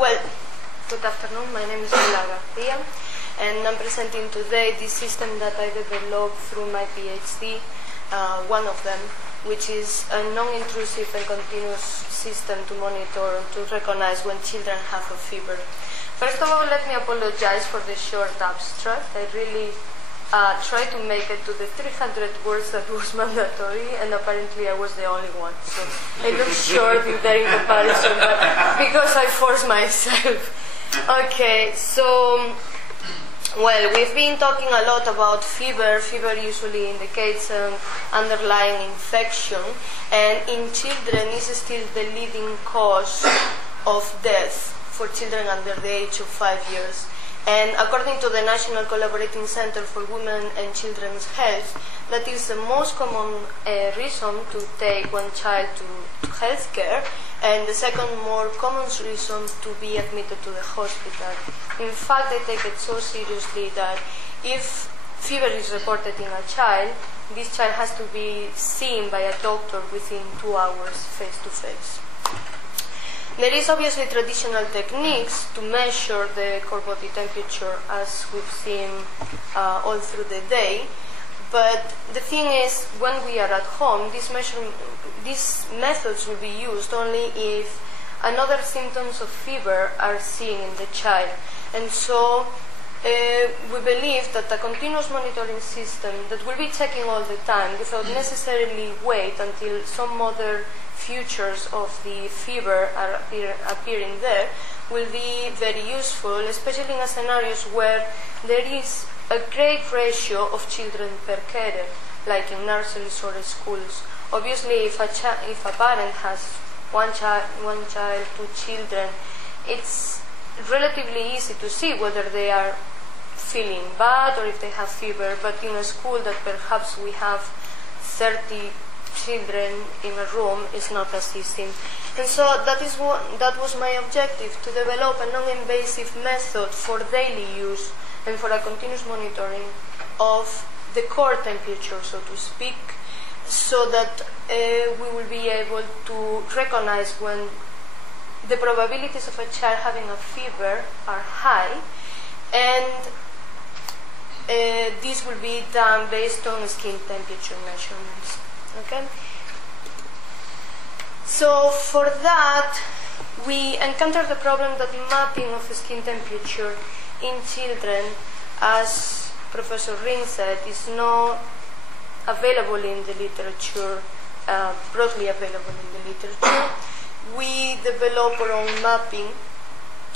Well, good afternoon. My name is Pilar, and I'm presenting today this system that I developed through my PhD, one of them, which is a non-intrusive and continuous system to monitor, to recognize when children have a fever. First of all, let me apologize for the short abstract. I really tried to make it to the 300 words that was mandatory, and apparently I was the only one. So it looks short in comparison, but because I forced myself. Okay, so, well, we've been talking a lot about fever. Fever usually indicates an underlying infection, and in children is still the leading cause of death for children under the age of 5 years. And according to the National Collaborating Center for Women and Children's Health, that is the most common reason to take one child to health care, and the second more common reason to be admitted to the hospital. In fact, they take it so seriously that if fever is reported in a child, this child has to be seen by a doctor within 2 hours face-to-face. There is obviously traditional techniques to measure the core body temperature, as we've seen all through the day. But the thing is, when we are at home, these methods will be used only if another symptoms of fever are seen in the child. And so we believe that a continuous monitoring system that will be checking all the time without necessarily wait until some other features of the fever are appearing there will be very useful, especially in scenarios where there is a great ratio of children per carer, like in nurseries or schools. Obviously, if a parent has one child, 2 children, it's relatively easy to see whether they are feeling bad or if they have fever. But in a school that perhaps we have 30 children in a room is not as easy. And so that was my objective, to develop a non-invasive method for daily use and for a continuous monitoring of the core temperature, so to speak, so that we will be able to recognize when the probabilities of a child having a fever are high, and this will be done based on skin temperature measurements. Okay? So for that, we encountered the problem that mapping of skin temperature in children, as Professor Ring said, is not available in the literature, broadly available in the literature. We develop our own mapping.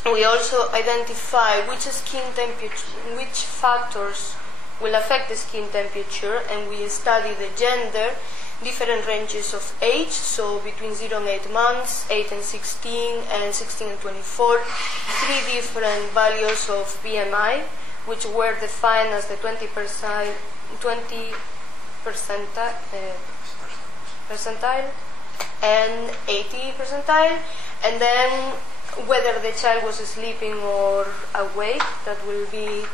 We also identify which skin temperature, which factors will affect the skin temperature, and we study the gender, different ranges of age, so between 0 and 8 months, 8 and 16, and 16 and 24, 3 different values of BMI, which were defined as the 20 percentile and 80 percentile, and then whether the child was sleeping or awake, that will be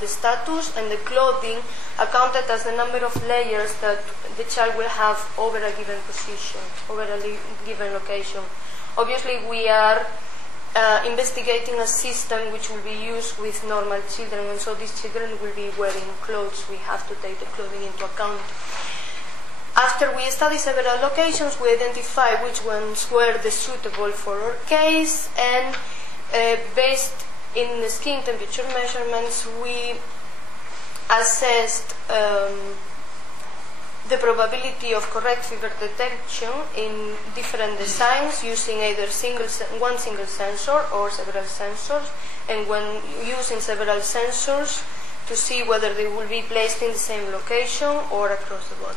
the status, and the clothing accounted as the number of layers that the child will have over a given position, over a given location. Obviously, we are investigating a system which will be used with normal children, and so these children will be wearing clothes. We have to take the clothing into account. After we study several locations, we identify which ones were the suitable for our case, and based in the skin temperature measurements, we assessed the probability of correct fever detection in different designs using either one single sensor or several sensors, and when using several sensors to see whether they will be placed in the same location or across the body.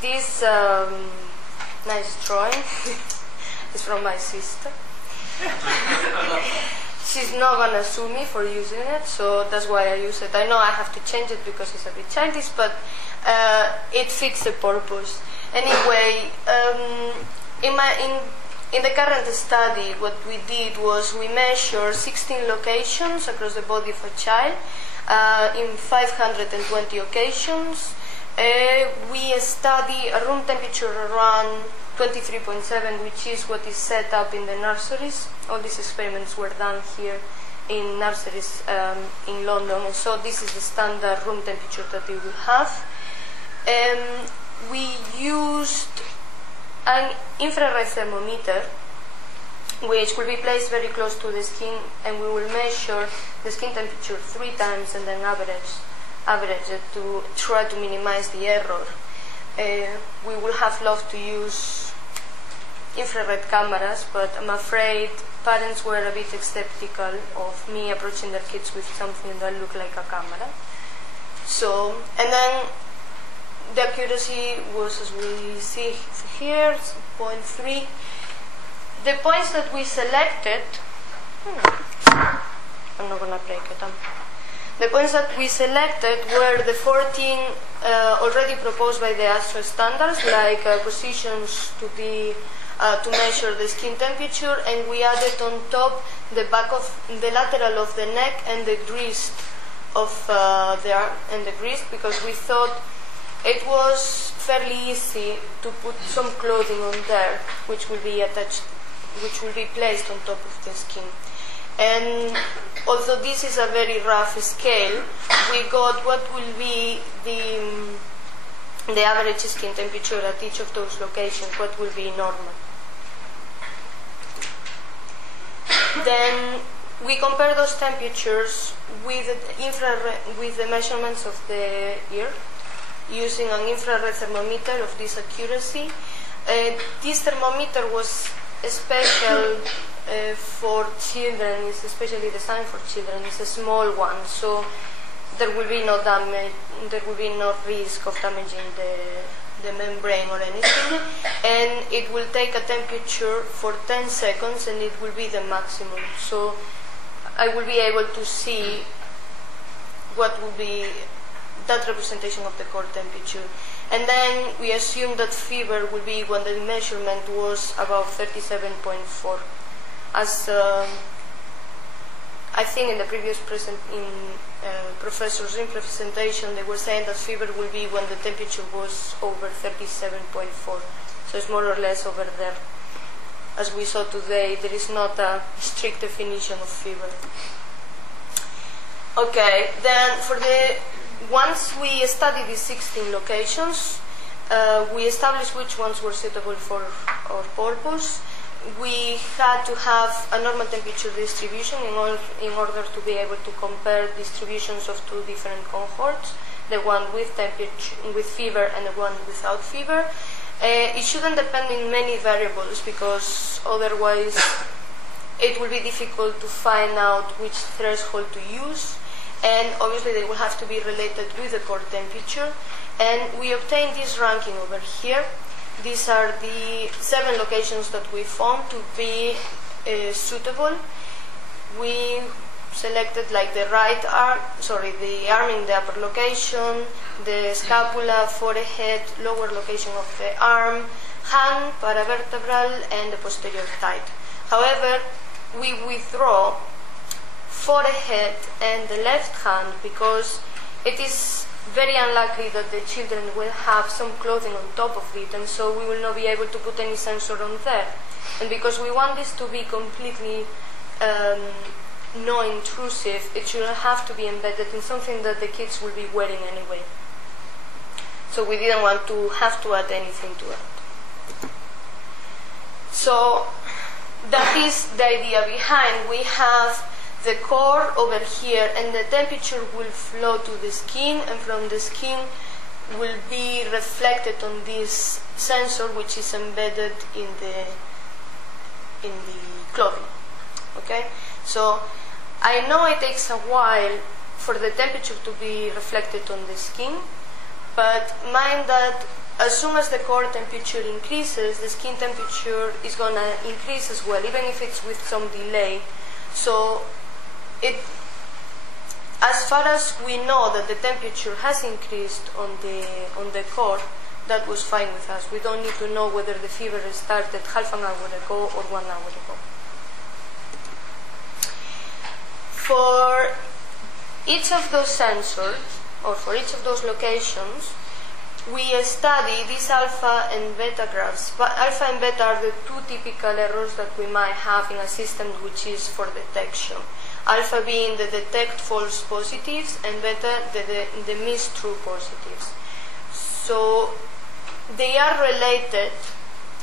This nice drawing is from my sister. She's not going to sue me for using it, so that's why I use it. I know I have to change it because it's a bit childish, but it fits the purpose. Anyway, in the current study, what we did was we measured 16 locations across the body of a child in 520 occasions. We study a room temperature around 23.7, which is what is set up in the nurseries. All these experiments were done here in nurseries in London, and so this is the standard room temperature that they will have. We used an infrared thermometer, which will be placed very close to the skin, and we will measure the skin temperature 3 times and then average it to try to minimize the error. We would have loved to use infrared cameras, but I'm afraid parents were a bit skeptical of me approaching their kids with something that looked like a camera. So, and then the accuracy was, as we see here, 0.3. The points that we selected, I'm not going to break it down. The points that we selected were the 14 already proposed by the ASTRA standards, like positions to measure the skin temperature, and we added on top the back of the lateral of the neck and the wrist of the arm and the wrist, because we thought it was fairly easy to put some clothing on there, which will be attached, which will be placed on top of the skin. And although this is a very rough scale, we got what will be the average skin temperature at each of those locations, what will be normal. Then we compare those temperatures with the measurements of the ear, using an infrared thermometer of this accuracy. This thermometer was special for children. It's especially designed for children. It's a small one, so there will be no damage. There will be no risk of damaging the membrane or anything. And it will take a temperature for 10 seconds, and it will be the maximum. So I will be able to see what will be that representation of the core temperature. And then we assume that fever will be when the measurement was about 37.4. As I think in the previous professor's presentation, they were saying that fever will be when the temperature was over 37.4. So it's more or less over there. As we saw today, there is not a strict definition of fever. Okay, then once we studied these 16 locations, we established which ones were suitable for our purpose. We had to have a normal temperature distribution in order to be able to compare distributions of 2 different cohorts, the one with fever and the one without fever. It shouldn't depend on many variables, because otherwise it will be difficult to find out which threshold to use. And obviously they will have to be related with the core temperature. And we obtained this ranking over here. These are the 7 locations that we found to be suitable. We selected like the the arm in the upper location, the scapula, forehead, lower location of the arm, hand, paravertebral, and the posterior thigh. However, we withdraw forehead and the left hand because it is very unlikely that the children will have some clothing on top of it, and so we will not be able to put any sensor on there. And because we want this to be completely non-intrusive, it shouldn't have to be embedded in something that the kids will be wearing anyway. So we didn't want to have to add anything to it. So that is the idea behind. We have the core over here, and the temperature will flow to the skin, and from the skin will be reflected on this sensor, which is embedded in the clothing. Okay, so I know it takes a while for the temperature to be reflected on the skin, but mind that as soon as the core temperature increases, the skin temperature is going to increase as well, even if it's with some delay. So as far as we know that the temperature has increased on the core, that was fine with us. We don't need to know whether the fever started half an hour ago or 1 hour ago. For each of those sensors, or for each of those locations, we study these alpha and beta graphs. But alpha and beta are the two typical errors that we might have in a system which is for detection. Alpha being the detect false positives and beta the miss true positives. So they are related,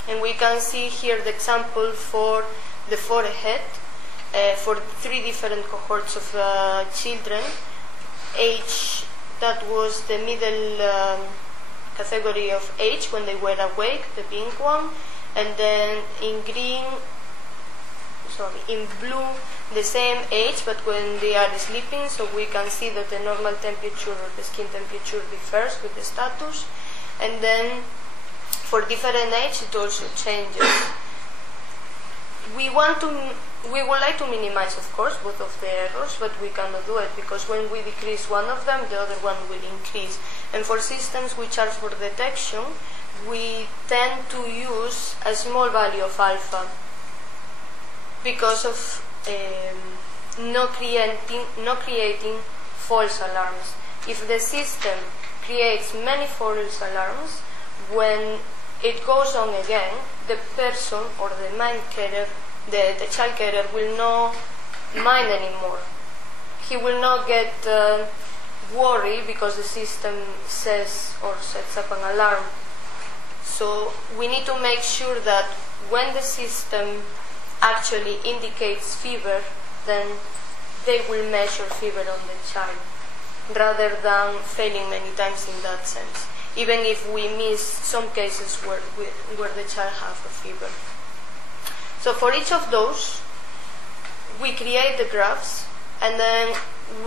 and we can see here the example for the forehead for 3 different cohorts of children. Age, that was the middle category of age when they were awake, the pink one, and then in blue, the same age but when they are sleeping, so we can see that the normal temperature or the skin temperature differs with the status, and then for different age it also changes. We would like to minimize, of course, both of the errors, but we cannot do it because when we decrease one of them, the other one will increase. And for systems which are for detection, we tend to use a small value of alpha because of not creating false alarms. If the system creates many false alarms, when it goes on again, the person or the mind carrier, the child carrier will not mind anymore. He will not get worried because the system says or sets up an alarm. So we need to make sure that when the system actually indicates fever, then they will measure fever on the child, rather than failing many times in that sense, even if we miss some cases where the child has a fever. So for each of those, we create the graphs, and then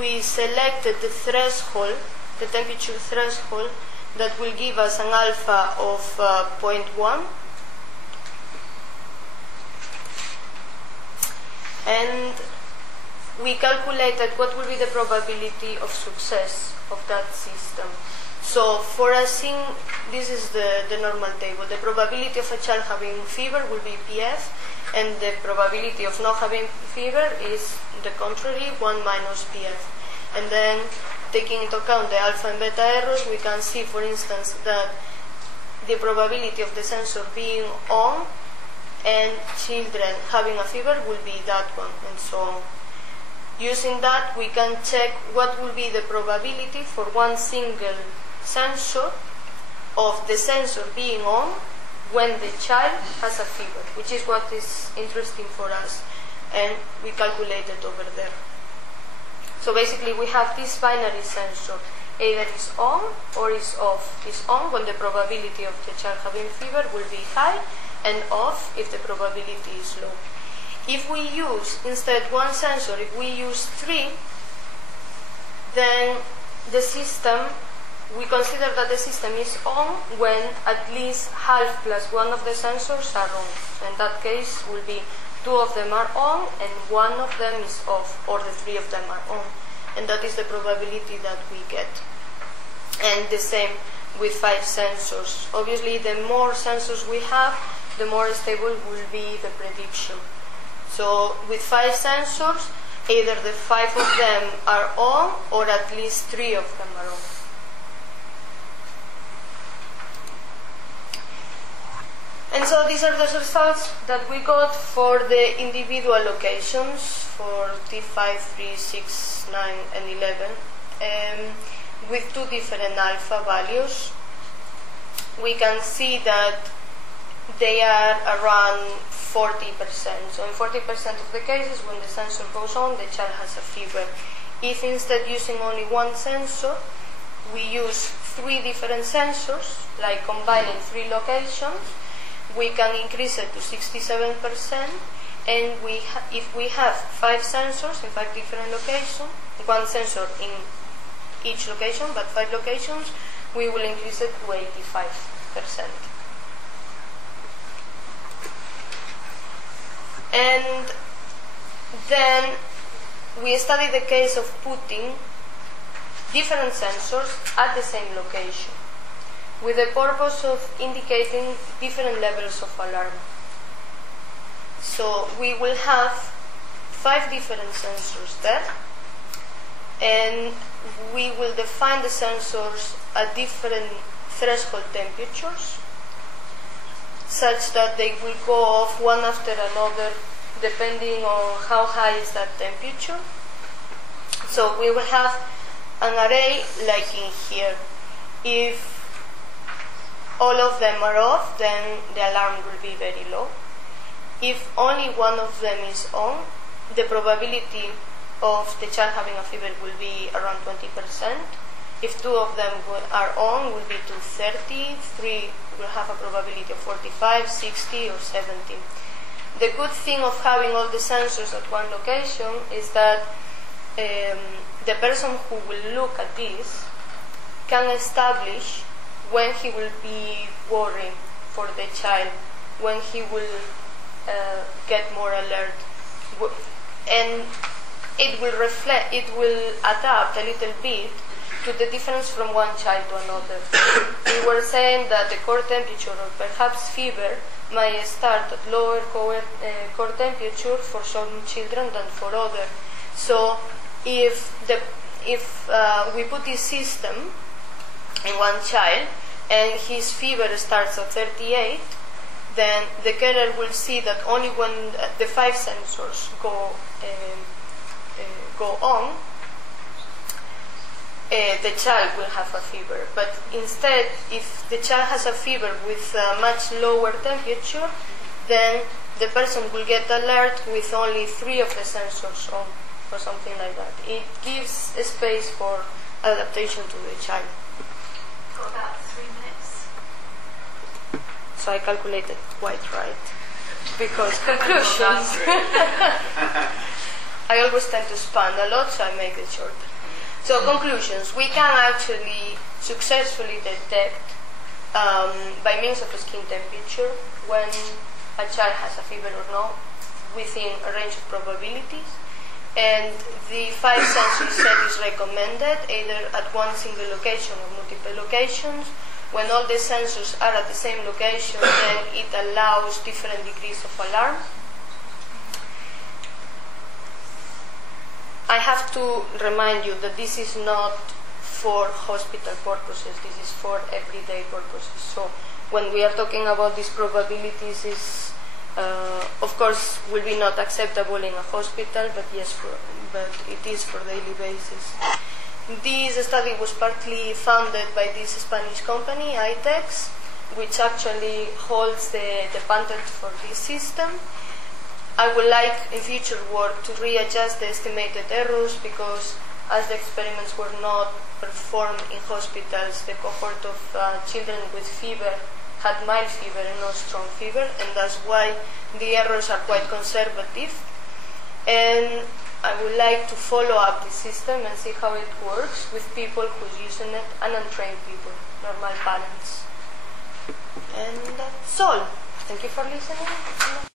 we selected the threshold, the temperature threshold, that will give us an alpha of 0.1. And we calculated what will be the probability of success of that system. So for us, this is the normal table. The probability of a child having fever will be PF, and the probability of not having fever is the contrary, 1 minus PF. And then, taking into account the alpha and beta errors, we can see, for instance, that the probability of the sensor being on and children having a fever will be that one, and so on. Using that, we can check what will be the probability for one single sensor of the sensor being on when the child has a fever, which is what is interesting for us, and we calculate it over there. So basically we have this binary sensor, either is on or is off. Is on when the probability of the child having fever will be high, and off if the probability is low. If we use instead one sensor, if we use 3, then the system, we consider that the system is on when at least half plus one of the sensors are on. In that case will be 2 of them are on and 1 of them is off, or the 3 of them are on. And that is the probability that we get. And the same with 5 sensors. Obviously, the more sensors we have, the more stable will be the prediction. So with 5 sensors, either the 5 of them are on or at least 3 of them are on. And so these are the results that we got for the individual locations for T5, 3, 6, 9, and 11 with 2 different alpha values. We can see that they are around 40%. So in 40% of the cases, when the sensor goes on, the child has a fever. If instead using only one sensor, we use 3 different sensors, like combining 3 locations, we can increase it to 67%, and if we have 5 sensors in 5 different locations, one sensor in each location, but 5 locations, we will increase it to 85%. And then we study the case of putting different sensors at the same location, with the purpose of indicating different levels of alarm. So we will have 5 different sensors there, and we will define the sensors at different threshold temperatures, such that they will go off one after another depending on how high is that temperature. So we will have an array like in here. If all of them are off, then the alarm will be very low. If only one of them is on, the probability of the child having a fever will be around 20%. If two of them are on, will be to 30. Three will have a probability of 45, 60, or 70. The good thing of having all the sensors at one location is that the person who will look at this can establish when he will be worrying for the child, when he will get more alert, and it will reflect, it will adapt a little bit to the difference from one child to another. We were saying that the core temperature or perhaps fever may start at lower core temperature for some children than for others. So if we put this system in one child and his fever starts at 38, then the carer will see that only when the 5 sensors go on, the child will have a fever. But instead, if the child has a fever with a much lower temperature, then the person will get alert with only 3 of the sensors on, or something like that. It gives a space for adaptation to the child. For about 3 minutes. So I calculated quite right. Because conclusions. I always tend to span a lot, so I make it short. So conclusions. We can actually successfully detect by means of skin temperature when a child has a fever or not within a range of probabilities. And the 5 sensor set is recommended either at one single location or multiple locations. When all the sensors are at the same location, then it allows different degrees of alarm. I have to remind you that this is not for hospital purposes, this is for everyday purposes. So when we are talking about these probabilities, is of course will be not acceptable in a hospital, but yes, but it is for daily basis. This study was partly funded by this Spanish company, ITEX, which actually holds the patent for this system. I would like in future work to readjust the estimated errors because as the experiments were not performed in hospitals, the cohort of children with fever had mild fever and not strong fever, and that's why the errors are quite conservative. And I would like to follow up the system and see how it works with people who's using it and untrained people, normal parents. And that's all. Thank you for listening.